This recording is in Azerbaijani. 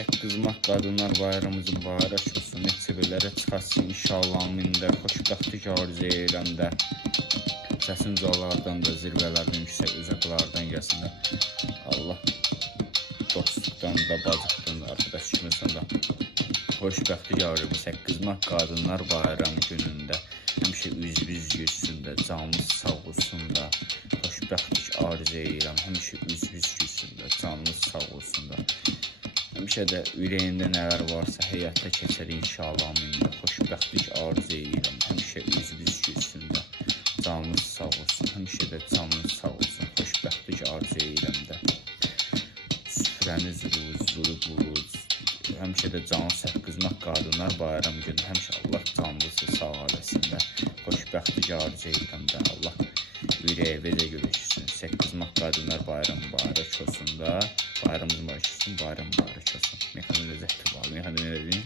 8 Mart Qadınlar Bayramımız mübarək olsun. Neçə belərə çıxasın inşallah amində. Xoşbəxtlik arzu edirəm də. Səsin ucalardan da, zirvələrdən, yüksək uzaqlardan gəlsin də. Allah dostluqdan da, bacıqdan da, arkadaşımızdan da xoşbəxtlik arzu 8 Mart Qadınlar Bayramı günündə. Həmişə üz-üz gülsün də, canınız sağ olsun da. Xoşbəxtlik arzu edirəm. Həmişə üz-üz gülsün də, canınız sağ olsun da. Həmişə də ürəyində nələr varsa həyata keçər inşallah amində. Xoşbəxtlik arzu edirəm. Həmişə üz-üz gülsün də, canınız sağ olsun. Həmişə də canınız sağ olsun. Xoşbəxtlik arzu edirəm də. Süfrəniz ruzlu buluz. Həmişə də canlı 8 Mart Qadınlar Bayramı günü. Həmişə Allah canlısı sağ eləsin də. Xoşbəxtlik arzu edirəm də. Allah ürəyə də görüşsün. 8 Mart Qadınlar Bayramı mübarək olsun da. Bayramımız mübarək olsun, bayram mübarək olsun. Mexanizm ləzzətli var. Mexanizm